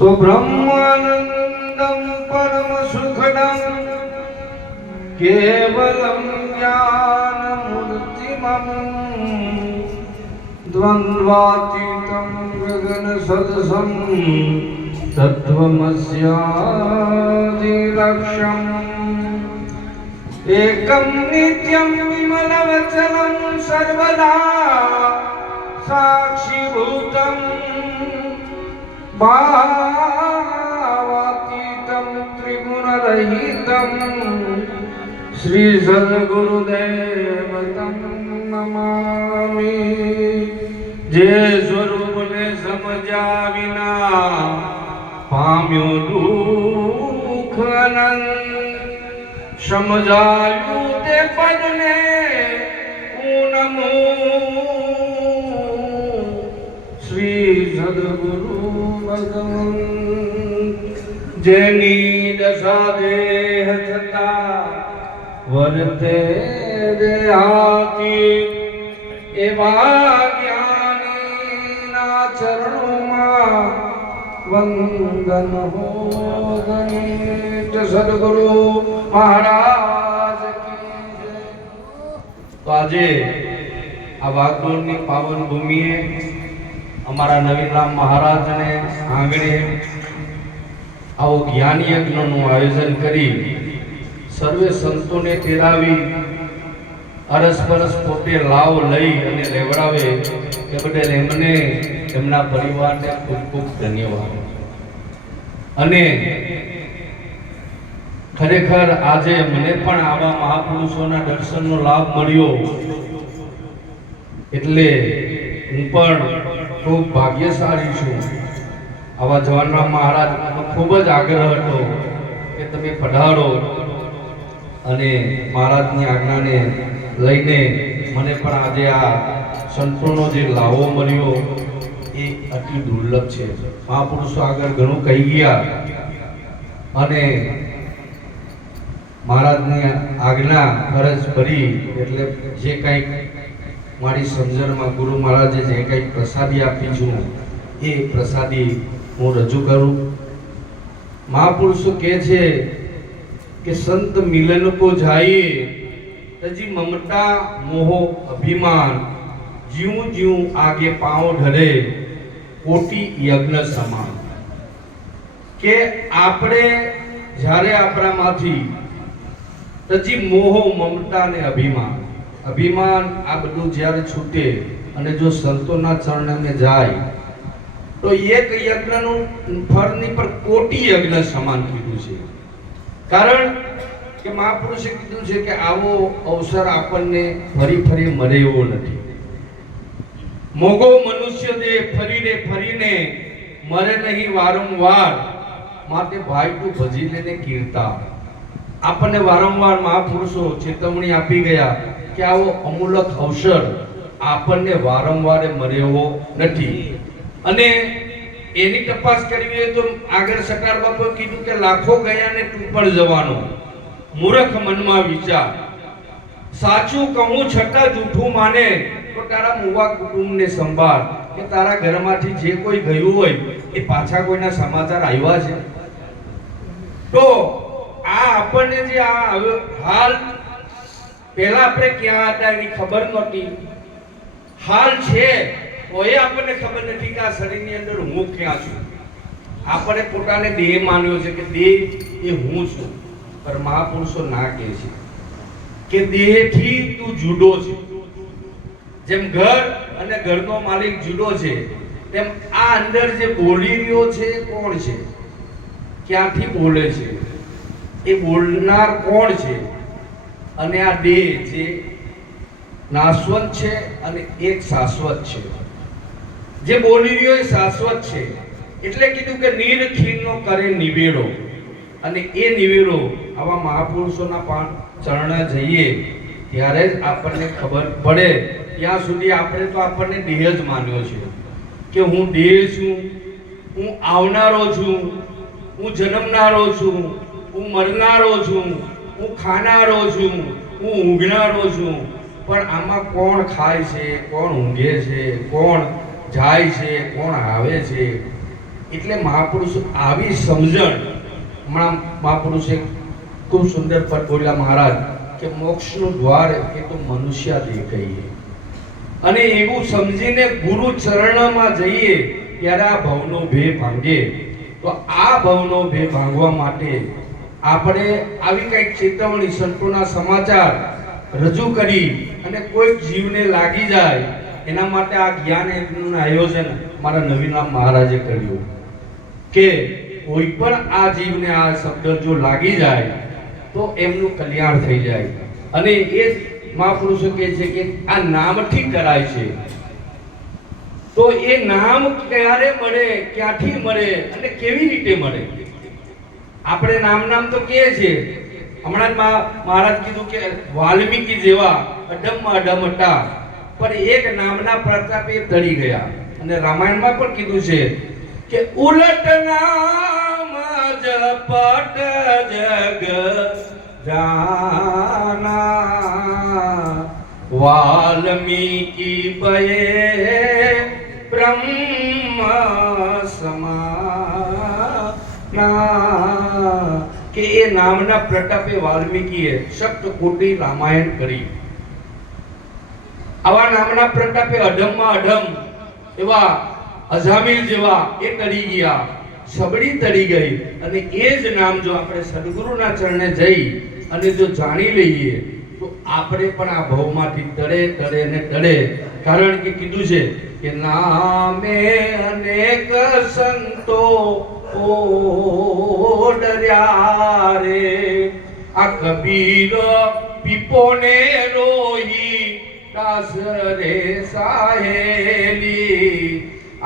तो ब्रह्मानंदम परम सुखदम केवलम ज्ञान मूर्तिमम द्वंद्वातीतं गगन सदसम तत्त्वमस्यादिलक्ष्यम् एकं नित्यं विमलवचनं सर्वदा साक्षीभूतं भावातीतं त्रिगुणरहितं श्री सद्गुरुदेव तं नमामि। जे स्वरूप ने समझा विना पाम्यो दुख अनंत समझायु ते पद ने नमो श्री सद्गुरु भगवान। जेनी दशा देह छता वर्ते देहाती एवा वंदन हो गणेश सद्गुरु महाराज की जय। तो આજે આ વાગડોળની પાવન ભૂમિએ અમારા નવીનરામ મહારાજને આંગણે આવો જ્ઞાન યજ્ઞનું આયોજન કરી સર્વે સંતોને તેડાવી અરસપરસ પોતે લાવ લઈ અને લેવડાવે એ બદલ એમને એમના પરિવારને ખૂબ ખૂબ ધન્યવાદ। અને ખરેખર આજે મને પણ આવા મહાપુરુષોના દર્શનનો લાભ મળ્યો એટલે હું પણ ખૂબ ભાગ્યશાળી છું। આવા જવાનરામ મહારાજ ખૂબ જ આગ્રહ હતો કે તમે પધારો અને મહારાજની આજ્ઞાને લઈને મને પણ આજે આ સંતોનો જે લાવો મળ્યો એ અતિ દુર્લભ છે। મહાપુરુષો આગળ ઘણું કહી ગયા અને મહારાજની આજ્ઞા ફરજ પડી એટલે જે કંઈક મારી સમજણમાં ગુરુ મહારાજે જે કંઈક પ્રસાદી આપી છું એ પ્રસાદી હું રજૂ કરું। મહાપુરુષો કહે છે કે સંત મિલન કો જાઈએ તજી મમતા મોહ અભિમાન જ્યું જ્યું આગે પાँव ઢળે કોટી યજ્ઞ સમાન। કે આપણે જ્યારે આપણામાંથી તજી મોહ મમતા ને અભિમાન આ બધું જ્યારે છૂટે અને જો સંતોના ચરણને જાય તો એક યજ્ઞનું ફળની પર કોટી યજ્ઞ સમાન કીધું છે। કારણ કે મહાપુરુષે કીધું છે કે આવો અવસર આપણને ફરી ફરી મળે એવો નથી। મોગો મનુષ્ય દે ફરીને ફરીને મરે નહીં વારંવાર માટે ભાઈ તું ભજી લેને કીર્તા। આપણને વારંવાર મહાપુરુષો ચેતવણી આપી ગયા કે આવો અમૂલક અવસર આપણને વારંવાર મળે એવો નથી। અને એની તપાસ કરવી હોય તો આગળ સરકાર બાપુએ કીધું કે લાખો ગયા ને તું પણ જવાનો મૂર્ખ મનમાં વિચાર। સાચું કહું છતાં જૂઠું માને તો તારા મુવા કુટુંબને સંભાળ કે તારા ઘરમાંથી જે કોઈ ગયું હોય એ પાછા કોઈના સમાચાર આવ્યા છે? તો આ આપણને જે આ હાલ પહેલા આપણે ક્યાં હતા એની ખબર નહોતી, હાલ છે તો એ આપણને ખબર નથી કે આ શરીરની અંદર હું ક્યાં છું। આપણે પોતાને દેહ માન્યો છે કે દેહ એ હું છું, પણ મહાપુરુષો ના કહે છે કે દેહથી તું જુદો છે। જેમ ઘર અને ઘરનો માલિક જુદો છે તેમ આ અંદર જે બોલી રહ્યો છે કોણ છે, ક્યાંથી બોલે છે, એ બોલનાર કોણ છે? અને આ દેહ છે નાશવંત છે અને એક શાશ્વત છે। જે બોલી રહ્યો એ શાશ્વત છે એટલે કીધું કે નીરખીરનો કરે નિવેડો। અને એ નિવેડો આવા મહાપુરુષોના ચરણે જઈએ ત્યારે જ આપણને ખબર પડે। ત્યાં સુધી આપણે તો આપણને દેહ જ માન્યો છે કે હું દેહ છું, હું આવનારો છું, હું જન્મનારો છું, હું મરનારો છું, હું ખાનારો છું, હું ઊંઘનારો છું। પણ આમાં કોણ ખાય છે, કોણ ઊંઘે છે, કોણ જાય છે, કોણ આવે છે, એટલે મહાપુરુષ આવી સમજણ, હમણાં મહાપુરુષે ખૂબ સુંદર પદ બોલ્યા મહારાજ કે મોક્ષનું દ્વાર એ તો મનુષ્યાદિ કહીએ, અને એવું સમજીને ગુરુ ચરણમાં જઈએ ત્યારે આ ભવનો ભેદ ભાંગે. તો આ ભવનો ભેદ ભાંગવા માટે આપણે આવી કંઈક ચેતવણી, સંતોના સમાચાર રજૂ કરી અને કોઈ જીવને લાગી જાય એના માટે આ જ્ઞાન યજ્ઞનું આયોજન મારા નવીનરામ મહારાજે કર્યું કે કોઈ પણ આ જીવને આ શબ્દ જો લાગી જાય તો એમનું કલ્યાણ થઈ જાય. અને એ મહાપુરુષો કહે છે કે આ નામથી કરાય છે. તો એ નામ ક્યારે મળે, ક્યાંથી મળે અને કેવી રીતે મળે? આપણે નામ તો કહીએ છીએ. હમણાં જ મહારાજ કીધું કે વાલ્મીકી જેવા અડમમાં અડમ હતા, પણ એક નામના પ્રતાપે તળી ગયા. અને રામાયણમાં પણ કીધું છે કે ઉલટ નામ જપટ જગ જાના વાલ્મીકી ભયે બ્રહ્મ સમાના. કે એ નામના પ્રતાપે વાલ્મીકીએ સપ્તકોટી રામાયણ કરી. આવા નામના પ્રતાપે અઢમમાં અઢમ એવા અજામિલ જેવા એ તળી ગયા, સબડી તળી ગઈ. અને એ જ નામ જો આપણે સદગુરુના ચરણે જઈ અને જો જાણી લઈએ તો આપણે પણ આ ભવમાંથી તળે તળે ને તળે. કારણ કે કીધું છે કે નામે અનેક સંતો ડર્યા રે, આ કબીર પીપોને રોહી દાસ રે સાહેલી.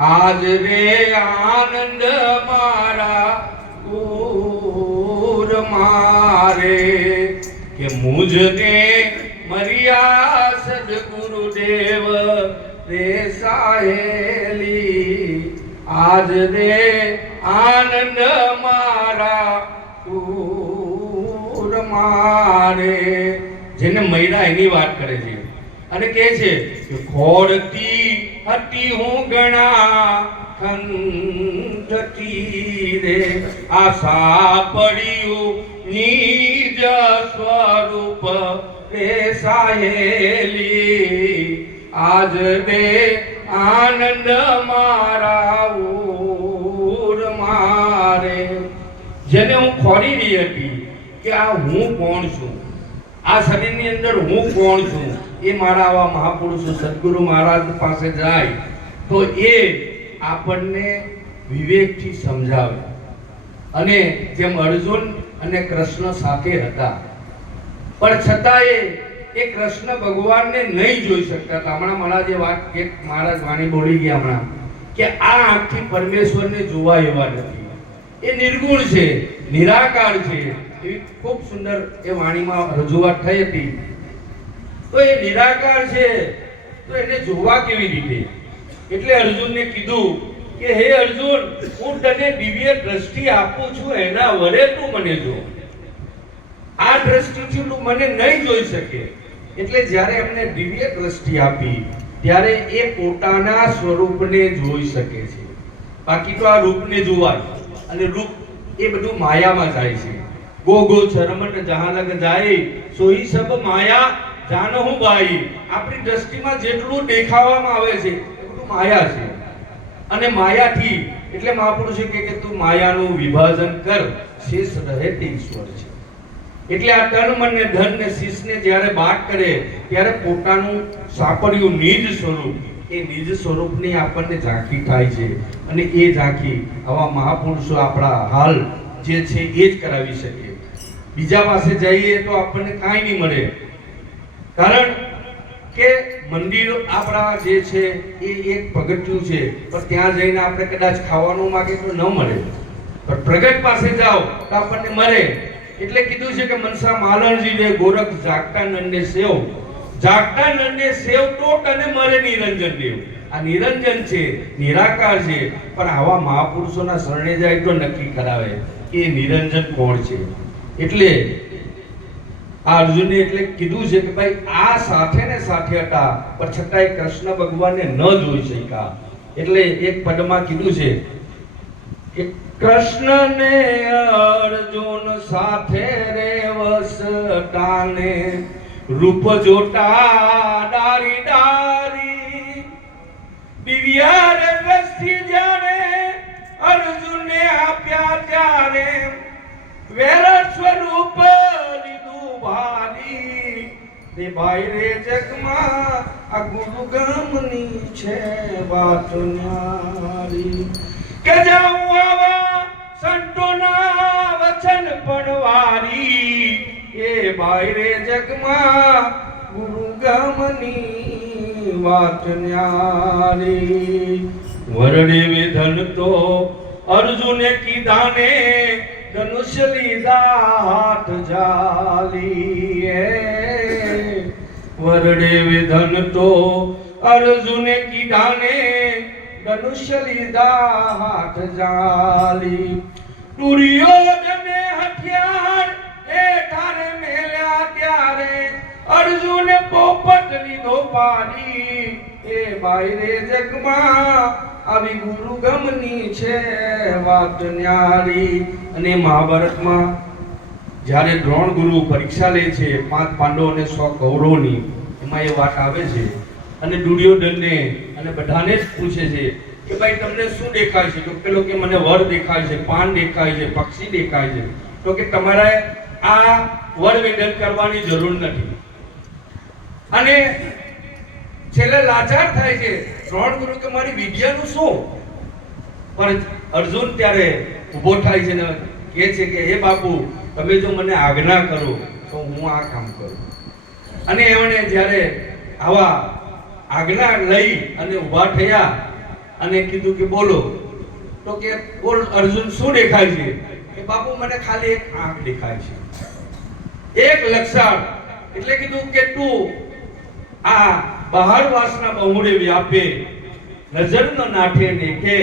આજ રે આનંદ મારા ગુર મારે કે મુજને મર્યા સદગુરુદેવ રે સાહેલી. આજ રે આનંદ મારા ગુર મારે. જેને મૈરા એની વાત કરે છે અને કહે છે કે ખોડતી હતી હું ઘણા ખંડતી રે, આ સાપડ્યું નિજ સ્વરૂપ રે સાહેલી. આજ રે આનંદ મારા ઉર મારે. જેને હું ખોરી રહી હતી કે આ હું કોણ છું, આ શરીરની અંદર હું કોણ છું, એ મારા આવા મહાપુરુષો સદગુરુ મહારાજ પાસે જાય તો એ આપણને વિવેકથી સમજાવે. અને જેમ અર્જુન અને કૃષ્ણ સાથે હતા પણ છતાંય એ કૃષ્ણ ભગવાનને નહીં જોઈ શકતા હતા. હમણાં મહારાજે વાત એક મહારાજ વાણી બોલી ગયા હમણાં કે આ આંખથી પરમેશ્વરને જોવા એવા નથી, એ નિર્ગુણ છે, નિરાકાર છે. એવી ખૂબ સુંદર એ વાણીમાં રજૂઆત થઈ હતી. તો એ નિરાકાર છે તો એને જોવા કેવી રીતે? એટલે અર્જુનને કીધું કે હે અર્જુન, હું તને દિવ્ય દ્રષ્ટિ આપું છું, એના વડે તું મને જો. આ દ્રષ્ટિથી તું મને નહીં જોઈ શકે. એટલે જ્યારે એમને દિવ્ય દ્રષ્ટિ આપી ત્યારે એ પોતાના સ્વરૂપને જોઈ શકે છે. બાકી તો આ રૂપને જોવાય, અને રૂપ એ બધું માયામાં જાય છે. ગો ગો ચરમન જહાં લગ જાય સોઈ સબ માયા જાનહુ બાઈ. આપણી દ્રષ્ટિમાં જેટલું દેખાવામાં આવે છે એ બધું માયા છે. અને માયાથી એટલે મહાપુરુષે કહે કે તું માયાનું વિભાજન કર, શેષ રહે તે ઈશ્વર છે. એટલે આ તન મન ને ધન ને શીશને જ્યારે બાદ કરે ત્યારે પોતાનું સાપડ્યું નિજ સ્વરૂપ, એ નિજ સ્વરૂપની આપણને ઝાંખી થાય છે. અને એ ઝાંખી આવા મહાપુરુષો આપણા હાલ જે છે એ જ કરાવી શકે. બીજા પાસે જઈએ તો આપણને કાંઈ નહીં મળે. કારણ કે મંદિર આપણા જે છે એ એક પગથિયું છે, પણ ત્યાં જઈને આપણે કદાચ ખાવાનું માંગે તો ન મળે, પણ પ્રગટ પાસે જાઓ તો આપણને મળે. એટલે કીધું છે કે મનસા માલણજી ને ગોરખ જાગતા નંદને સેવ, જાગતા નંદને સેવ તો તને મળે નિરંજન દેવ. આ નિરંજન છે, નિરાકાર છે, પણ આવા મહાપુરુષોના શરણે જાય તો નક્કી કરાવે કે નિરંજન કોણ છે. એટલે આ અર્જુનને એટલે કીધું છે કે ભાઈ આ સાથે ને સાથે હતા પણ છતાંય કૃષ્ણ ભગવાનને ન જોઈ શક્યા. એટલે એક પદમાં કીધું છે કે કૃષ્ણ ને અર્જુન સાથે રે વસટાને રૂપ જોટા ડારી ડારી દિવ્ય રે દ્રષ્ટિ જાણે અર્જુને આપ્યા ત્યારે વેર સ્વરૂપ લીધું ભારી તે ભાઈ રે જગમાં આ ગુરુ ગમની છે વાત ન્યારી કે જાઉં આવા સંતોના વચન પડવારી એ ભાઈ રે જગમાં ગુરુ ગમની વાત ન્યારી વરડે વેધન તો અર્જુને કીધાને ધનુષ્ય લીધા હાથ જાલી વરડે વિધન તો અર્જુને કીધાને ધનુષ્ય લીધા હાથ જાલી દુર્યોધને હથિયાર એ ઠારે મેલ્યા ત્યારે અર્જુને પોપટ લીધો પાડી એ ભાઈ રે જગમાં આવી ગુરુ ગમની છે વાત ન્યારી અને મહાભારતમાં જ્યારે દ્રોણ ગુરુ પરીક્ષા લે છે 5 પાંડવો અને 100 કૌરવોની એમાં એ વાત આવે છે અને દુર્યોધનને અને બધાને જ પૂછે છે કે ભાઈ તમને શું દેખાય છે? તો પેલો કે મને વર દેખાય છે, પાન દેખાય છે, પક્ષી દેખાય છે. તો કે તમારે આ વર વેદન કરવાની જરૂર નથી. અને છેલ્લે લાચાર થાય છે દ્રોણ ગુરુ કે મારી વિદ્યાનું શું? પણ અર્જુન ત્યારે ઊભો થાય છે ને કહે છે કે હે બાપુ, તમે જો મને આજ્ઞા કરો તો હું આ કામ કરું. અને એમણે જ્યારે આવા આજ્ઞા લઈ અને ઊભા થયા અને કીધું કે બોલો. તો કે બોલ અર્જુન, શું દેખાય છે? કે બાપુ મને ખાલી એક આંખ દેખાય છે, એક લક્ષણ. એટલે કીધું કે તું આ બહાર વાસના બહુડે વ્યાપે નજર ન નાઠે દેખે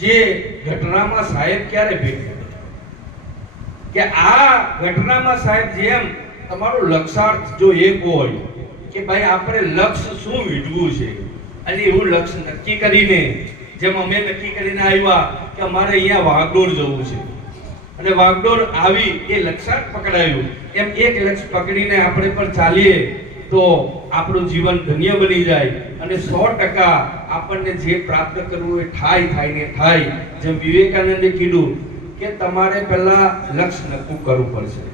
જે ઘટનામાં સાહેબ ક્યારે ભેટ કે આ ઘટનામાં સાહેબ જેમ તમારું લક્ષાર્થ જો એક હોય કે ભાઈ આપણે લક્ષ્ય શું વીજવું છે અને એવું લક્ષ્ય નક્કી કરીને જેમ અમે નક્કી કરીને આવ્યા કે અમારે અહીંયા વાગડોર જવું છે અને વાગડોર આવી એ લક્ષ્યાર્થ પકડાયું એમ એક લક્ષ્ય પકડીને આપણે પણ ચાલીએ તો આપણું જીવન ધન્ય બની જાય અને 100% આપણને જે પ્રાપ્ત કરવું એ થાય ને થાય. જેમ વિવેકાનંદે કીધું કે તમારે પહેલા લક્ષ્ય નક્કી કરવું પડશે.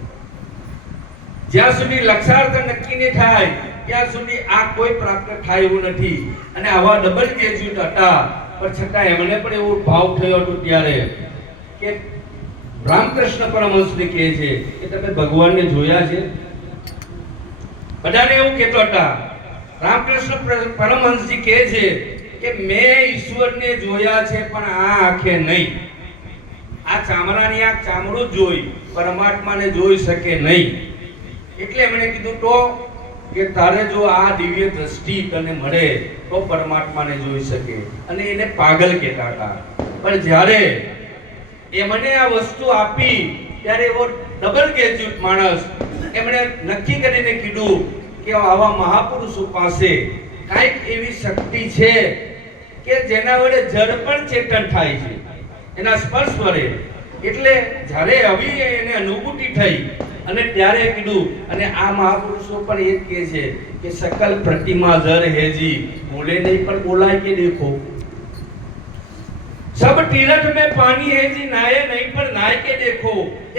જ્યાં સુધી લક્ષ્યાર્થ નક્કી નહીં થાય ત્યાં સુધી આ કોઈ પ્રાપ્ત થાય એવું નથી. અને આવા ડબલ ગ્રેજ્યુએટ હતા પણ છતાં એમને પણ એવો ભાવ થયો હતો ત્યારે કે રામકૃષ્ણ પરમહંસને કહે છે કે તમે ભગવાનને જોયા છે? બધાને એવું કહેતો હતા. રામકૃષ્ણ પરમહંસજી કહે છે કે મેં ઈશ્વરને જોયા છે પણ આ આંખે નહીં. આ ચામડાની આંખ ચામડું જ જોઈ, પરમાત્માને જોઈ શકે નહીં. એટલે એમણે કીધું તો કે તારે જો આ દિવ્ય દ્રષ્ટિ તને મળે તો પરમાત્માને જોઈ શકે. અને એને પાગલ કહેતા હતા. પણ જ્યારે એમને આ વસ્તુ આપી ત્યારે એવો ડબલ ગ્રેજ્યુએટ માણસ એમણે નક્કી કરીને કીધું કે આવા મહાપુરુષો પાસે કાંઈક એવી શક્તિ છે કે જેના વડે જળ પણ ચેતન થાય છે એના સ્પર્શ વડે. એટલે જ્યારે આવી એને અનુભૂતિ થઈ અને ત્યારે કીધું. અને આ મહાપુરુષો પણ એ કહે છે કે સકલ પ્રતિમા જર હેજી બોલે નહીં પણ બોલાય કે દેખો. सब तीरथ में पानी है जी, नाये नहीं पर नाय के देखो.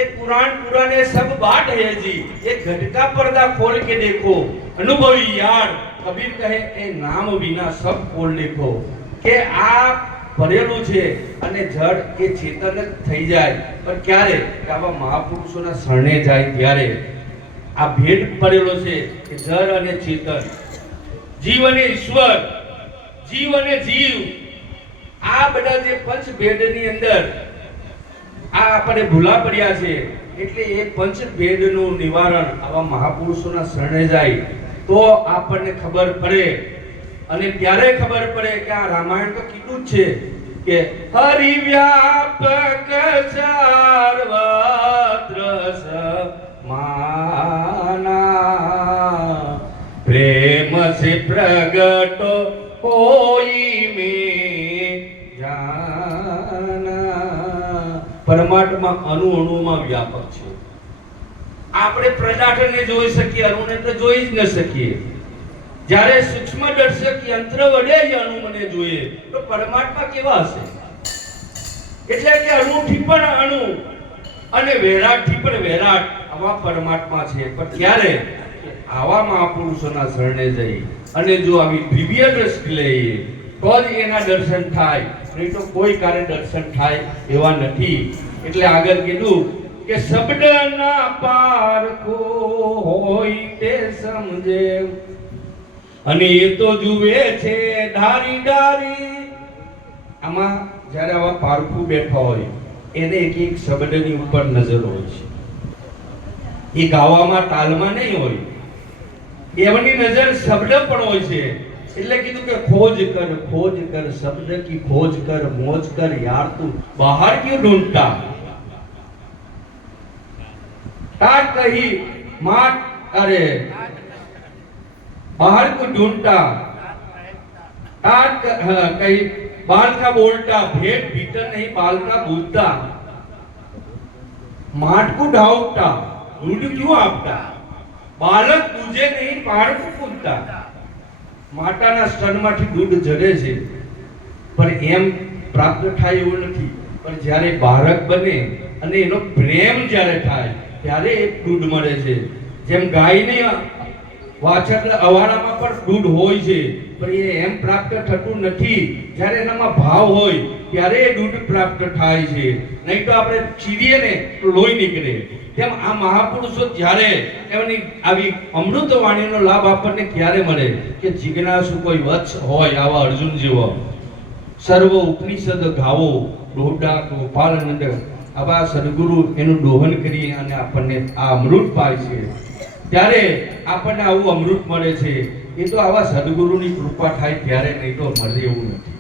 एक पुराण पुराने सब बाट है जी, एक घट का पर्दा खोल के देखो. अनुभवी यार कबीर कहे ए नाम विना सब खोल देखो. કે આ ભરેલું છે અને જળ એ ચેતન જ થઈ જાય. પણ ક્યારે? કે આવા મહાપુરુષોના શરણે જાય ત્યારે આ ભેદ પડેલો છે કે જળ અને ચેતન, જીવ અને ઈશ્વર, જીવ અને જીવ. આ બધા જે પંચ ભેદની અંદર આ આપણે ભૂલા પડ્યા છે. એટલે એ પંચ ભેદનું નિવારણ આવા મહાપુરુષોના શરણે જાય તો આપણને ખબર પડે. અને ત્યારે ખબર પડે કે આ રામાયણ તો કીધું જ છે કે હરિ વ્યાપક સર્વત્ર સમાના પ્રેમ સે પ્રગટ કોઈ में जाना. પરમાત્મા અણુ અણુમાં વ્યાપક છે. આપણે પ્રદાથને જોઈ શકીએ, અણુને તો જોઈ જ ન શકીએ. જ્યારે સૂક્ષ્મ દર્શક યંત્ર વડે જ અણુને જોઈએ તો પરમાત્મા કેવા હશે? એટલે કે અણુથી પણ અણુ અને વેરાટથી પણ વેરાટ આવા પરમાત્મા છે. પણ ક્યારે આવા મહાપુરુષોના શરણે જઈ અને જો આવી દિવ્ય દ્રષ્ટિ લઈએ તો જ એના દર્શન થાય, નહીં તો કોઈ કારે દર્શન થાય એવા નથી. એટલે આગળ કીધું કે શબ્દના પારખો હોય તે સમજે, અને એ તો જુએ છે ધારી ધારી. આમાં જ્યારે આવા પારખું બેઠા હોય એને એક એક શબ્દની ઉપર નજર હોય છે. એ ગાવામાં તાલમાં નહીં હોય, એમની નજર શબ્દ પર હોય છે. એટલે કીધું કે ખોજ કર શબ્દ કી ખોજ કર, મોજ કર યાર તું બહાર ક્यों ढूंढता. ताट कही माट अरे बाहर को ढूंढता, ताट कही बाल का बोलता, भेद भीतर नहीं बाल का बूझता, माट को ढाउकता, दूध क्यों आपता, बालक तुझे नहीं पहाड़ को कूदता. માતાના સ્તનમાંથી દૂધ ઝરે છે પણ એમ પ્રાપ્ત થાય એવું નથી. પણ જ્યારે બાળક બને અને એનો પ્રેમ જ્યારે થાય ત્યારે એક દૂધ મળે છે. જેમ ગાયને વાછરડા અવાડામાં પણ દૂધ હોય છે પણ એ એમ પ્રાપ્ત થતું નથી. જ્યારે એનામાં ભાવ હોય ત્યારે એ દૂધ પ્રાપ્ત થાય છે. નહીં તો આપણે ચીરીએ ને તો લોહી નીકળે. તેમ આ મહાપુરુષો જ્યારે એમની આવી અમૃત વાણીનો લાભ આપણને ક્યારે મળે કે જિજ્ઞાસુ કોઈ વત્સ હોય આવા અર્જુન જેવો સર્વ ઉપનિષદ ગાવો ડોડા ગોપાલનંદ આવા સદગુરુ એનું દોહન કરી અને આપણને આ અમૃત પાય છે. ત્યારે આપણને આવું અમૃત મળે છે. એ તો આવા સદગુરુની કૃપા થાય ત્યારે, નહીં તો મળે એવું નથી.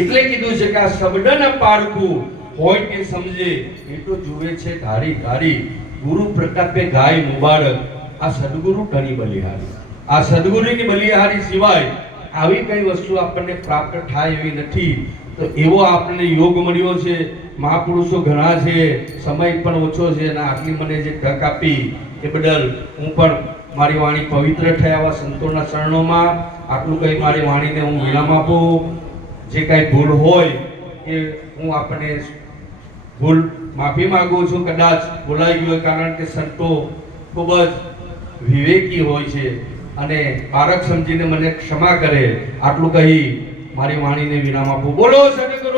એટલે કીધું છે કે આ શબ્દના પારખું હોય કે સમજે, એ તો જુએ છે ધારી ધારી. ગુરુ પ્રતાપે ગાય મુબારક, આ સદગુરુ ધણી બલિહારી. આ સદગુરુની બલિહારી સિવાય આવી કઈ વસ્તુ આપણને પ્રાપ્ત થાય એવી નથી. તો એવો આપણને યોગ મળ્યો છે. મહાપુરુષો ઘણા છે, સમય પણ ઓછો છે, અને આટલી મને જે તક આપી એ બદલ હું પણ મારી વાણી પવિત્ર થયા આવા સંતોના ચરણોમાં આટલું કઈ મારી વાણીને હું વિરામ આપું. જે કઈ ભૂલ હોય એ હું આપણને ભૂલ માફી માંગુ છું. કદાચ બોલાઈ ગયું હોય, કારણ કે સંતો ખૂબ જ વિવેકી હોય છે અને બાળક સમજીને મને ક્ષમા કરે. આટલું કહી મારી વાણીને વિરામ આપું. બોલો સદગુરુ